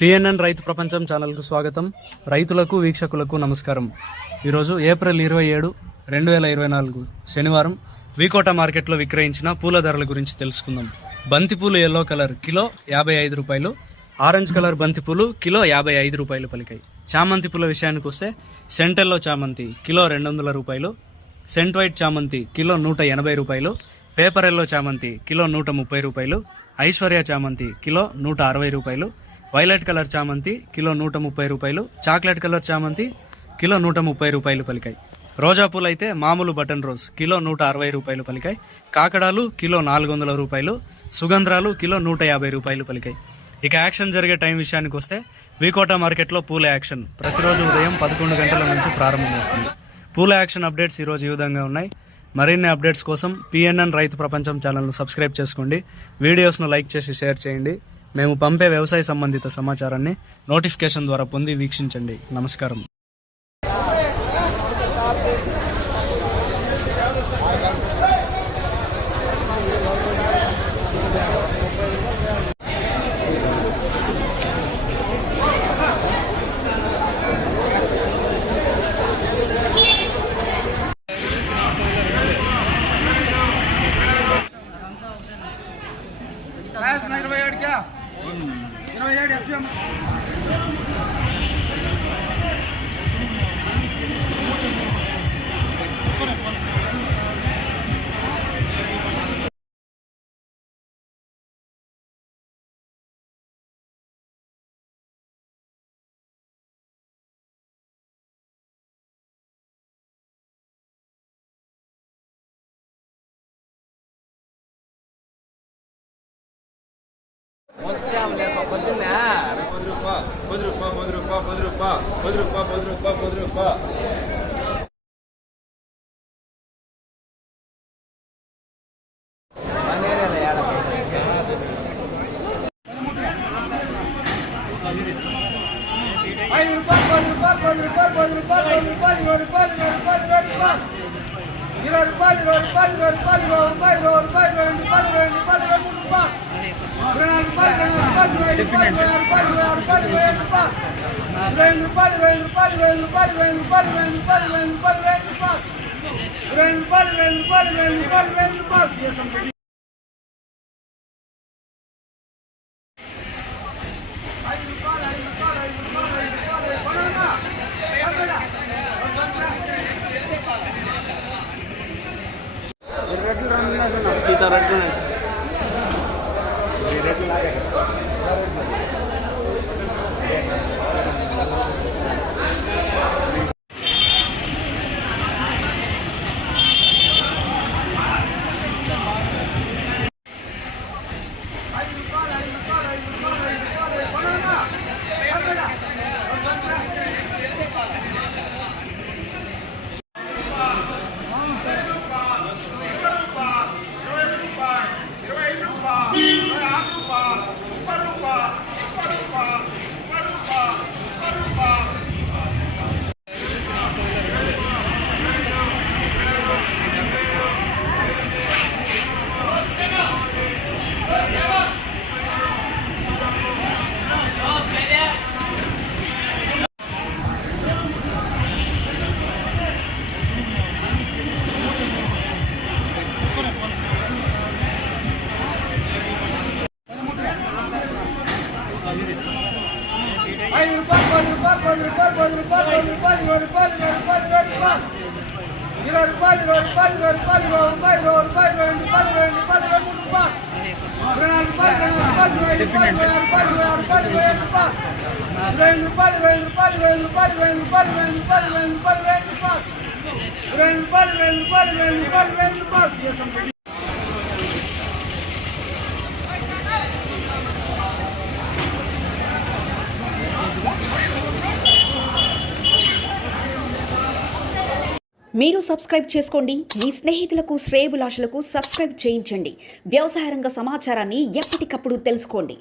PNN రైతు ప్రపంచం ఛానల్కు స్వాగతం. రైతులకు వీక్షకులకు నమస్కారం. ఈరోజు ఏప్రిల్ 27, 2024 శనివారం వీకోట మార్కెట్లో విక్రయించిన పూల ధరల గురించి తెలుసుకుందాం. బంతిపూలు ఎల్లో కలర్ కిలో 55 రూపాయలు, ఆరెంజ్ కలర్ బంతిపూలు కిలో 55 రూపాయలు పలికాయి. చామంతి పూల విషయానికి వస్తే సెంట్ ఎల్లో చామంతి కిలో 200 రూపాయలు, సెంట్ వైట్ చామంతి కిలో 180 రూపాయలు, పేపర్ ఎల్లో చామంతి కిలో 130 రూపాయలు, ఐశ్వర్య చామంతి కిలో 160 రూపాయలు, వైలెట్ కలర్ చామంతి కిలో 130 రూపాయలు, చాక్లెట్ కలర్ చామంతి కిలో 130 రూపాయలు పలికాయి. రోజా పూలు అయితే మామూలు బటన్ రోజ్ కిలో 160 రూపాయలు పలికాయి. కాకడాలు కిలో 400 రూపాయలు, సుగంధ్రాలు కిలో 150 రూపాయలు పలికాయి. ఇక యాక్షన్ జరిగే టైం విషయానికి వస్తే వీకోట మార్కెట్లో పూల యాక్షన్ ప్రతిరోజు ఉదయం 11 గంటల నుంచి ప్రారంభమవుతుంది. పూల యాక్షన్ అప్డేట్స్ ఈరోజు ఈ విధంగా ఉన్నాయి. మరిన్ని అప్డేట్స్ కోసం పిఎన్ఎన్ రైతు ప్రపంచం ఛానల్ను సబ్స్క్రైబ్ చేసుకోండి. వీడియోస్ను లైక్ చేసి షేర్ చేయండి. మేము పంపే వ్యవసాయ సంబంధిత సమాచారాన్ని నోటిఫికేషన్ ద్వారా పొంది వీక్షించండి. నమస్కారం. మీరు సబ్స్క్రైబ్ చేసుకోండి. మీ స్నేహితులకు శ్రేయభిలాషులకు సబ్స్క్రైబ్ చేయించండి. వ్యవసాయ రంగ సమాచారాన్ని ఎప్పటికప్పుడు తెలుసుకోండి.